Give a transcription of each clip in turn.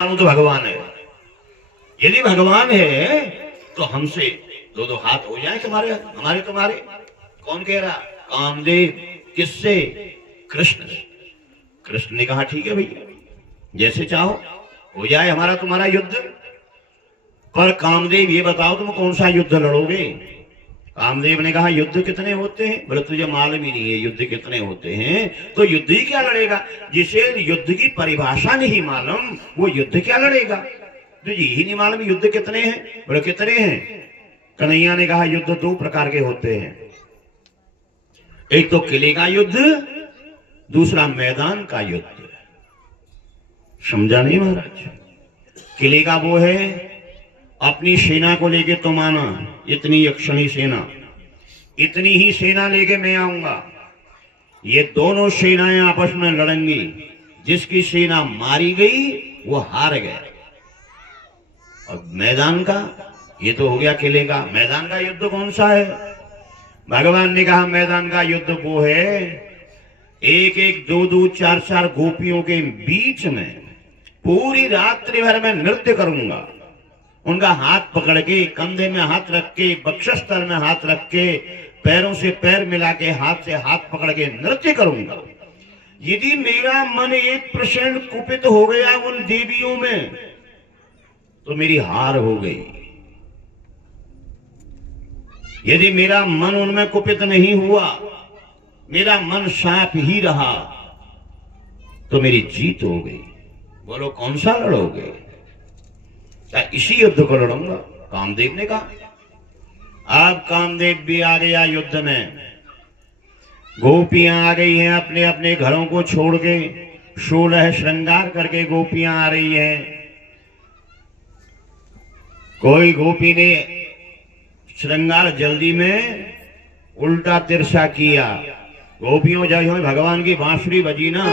मानो तो भगवान है। यदि भगवान है तो हमसे दो दो हाथ हो जाए तुम्हारे हमारे तुम्हारे। कौन कह रहा? कामदेव। किससे? कृष्ण से। कृष्ण ने कहा ठीक है भैया, जैसे चाहो हो जाए हमारा तुम्हारा युद्ध। पर कामदेव ये बताओ तुम कौन सा युद्ध लड़ोगे? कामदेव ने कहा युद्ध कितने होते हैं? बोले तुझे मालूम ही नहीं है युद्ध कितने होते हैं, तो युद्ध ही क्या लड़ेगा? जिसे युद्ध की परिभाषा नहीं मालूम वो युद्ध क्या लड़ेगा? तुझे ही नहीं मालूम युद्ध कितने हैं? बोले कितने हैं? कन्हैया ने कहा युद्ध दो प्रकार के होते हैं, एक तो किले का युद्ध, दूसरा मैदान का युद्ध। समझा नहीं महाराज? किले का वो है अपनी सेना को लेके तुम आना, इतनी यक्षणी सेना, इतनी ही सेना लेके मैं आऊंगा, ये दोनों सेनाएं आपस में लड़ेंगी, जिसकी सेना मारी गई वो हार गए। और मैदान का, ये तो हो गया किले का, मैदान का युद्ध कौन सा है? भगवान ने कहा मैदान का युद्ध वो है एक एक दो दो चार चार गोपियों के बीच में पूरी रात्रि भर में नृत्य करूंगा, उनका हाथ पकड़ के, कंधे में हाथ रख के, वक्षस्थल में हाथ रख के, पैरों से पैर मिला के, हाथ से हाथ पकड़ के नृत्य करूंगा। यदि मेरा मन 1% कुपित हो गया उन देवियों में तो मेरी हार हो गई। यदि मेरा मन उनमें कुपित नहीं हुआ, मेरा मन साफ ही रहा, तो मेरी जीत हो गई। बोलो कौन सा लड़ोगे? क्या इसी युद्ध को लड़ूंगा? कामदेव ने कहा। अब कामदेव भी आ गया युद्ध में। गोपियां आ गई हैं अपने अपने घरों को छोड़ के, 16 श्रृंगार करके गोपियां आ रही हैं। कोई गोपी ने श्रृंगार जल्दी में उल्टा तिरछा किया। गोपियों जब भगवान की बांसुरी बजी ना,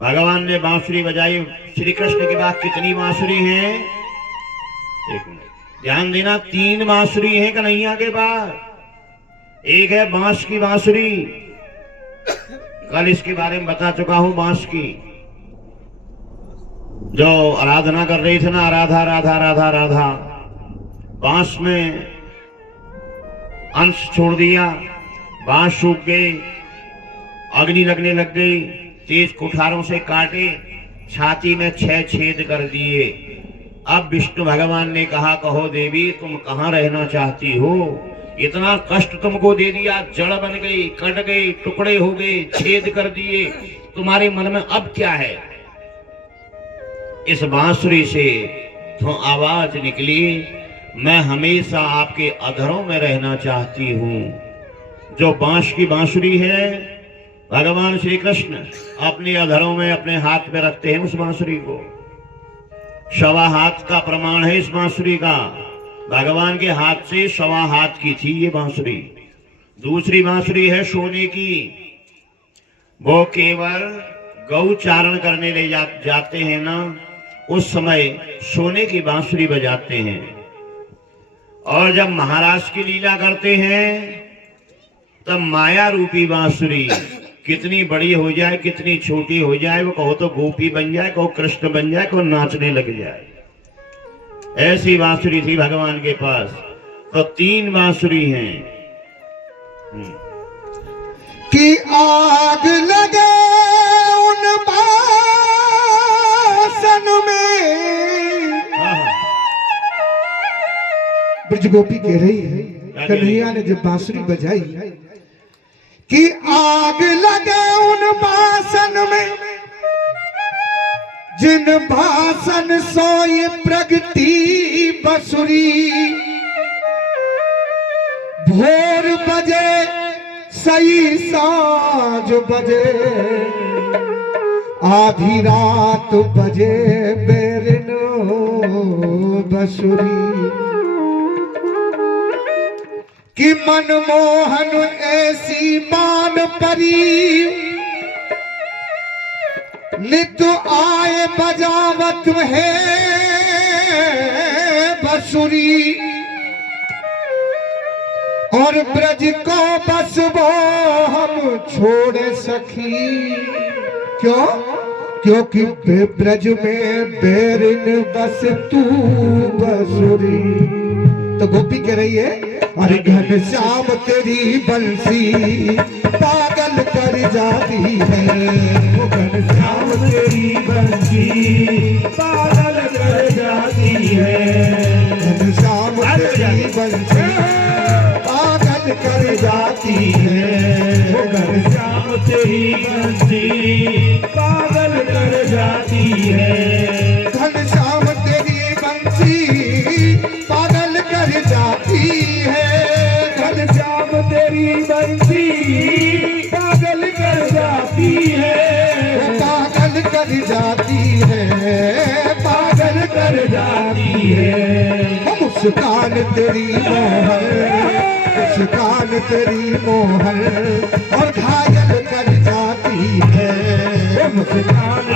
भगवान ने बांसुरी बजाई। श्री कृष्ण के पास कितनी बांसुरी हैं? एक मिनट ध्यान देना, 3 बांसुरी हैं कन्हैया के पास। एक है बांस की बांसुरी, कल इसके बारे में बता चुका हूं। बांस की जो आराधना कर रही थी ना, राधा राधा राधा राधा, बांस में अंश छोड़ दिया, बांस सूख गई, अग्नि लगने लग गई, तेज कुठारों से काटे, छाती में 6 छेद कर दिए। अब विष्णु भगवान ने कहा कहो देवी तुम कहां रहना चाहती हो? इतना कष्ट तुमको दे दिया, जड़ बन गई, कट गई, टुकड़े हो गए, छेद कर दिए, तुम्हारे मन में अब क्या है? इस बांसुरी से तो आवाज निकली, मैं हमेशा आपके अधरों में रहना चाहती हूं। जो बांस की बांसुरी है, भगवान श्री कृष्ण अपने अधरों में अपने हाथ में रखते हैं उस बांसुरी को। 1.25 हाथ का प्रमाण है इस बांसुरी का। भगवान के हाथ से 1.25 हाथ की थी ये बांसुरी। दूसरी बांसुरी है सोने की, वो केवल गौ चारण करने ले जाते हैं ना, उस समय सोने की बांसुरी बजाते हैं। और जब महाराज की लीला करते हैं तब माया रूपी बांसुरी कितनी बड़ी हो जाए, कितनी छोटी हो जाए, वो कहो तो गोपी बन जाए, कहो कृष्ण बन जाए, कहो नाचने लग जाए, ऐसी बांसुरी थी भगवान के पास। तो 3 बांसुरी हैं। कि आग लगे उन बासन में, ब्रज गोपी कह रही है कन्हैया ने जब बांसुरी बजाई कि आग लगे उन बासन में जिन भासन सोई प्रगति बसुरी। भोर बजे सही साँझ बजे, आधी रात बजे बेरनो बसुरी। कि मनमोहन ऐसी बान परी, नित आए बजावत है बसुरी। और ब्रज को बस वो हम छोड़ सखी, क्यों? क्योंकि ब्रज में बैरिन बस तू बसुरी। तो गोपी कह रही है अरे घनश्याम तेरी बंसी पागल कर जाती है। वो घनश्याम तेरी बंसी पागल कर जाती है। घनश्याम तेरी बंसी पागल कर जाती है। वो घनश्याम तेरी बंसी पागल कर जाती है। घनश्याम तेरी बंसी पागल कर जाती है। घनश्याम तेरी बंसी पागल कर जाती है। पागल कर जाती है। पागल कर जाती है। मुस्कान तेरी मोहन, मुस्कान तेरी मोहन और घायल कर जाती है। मुस्कान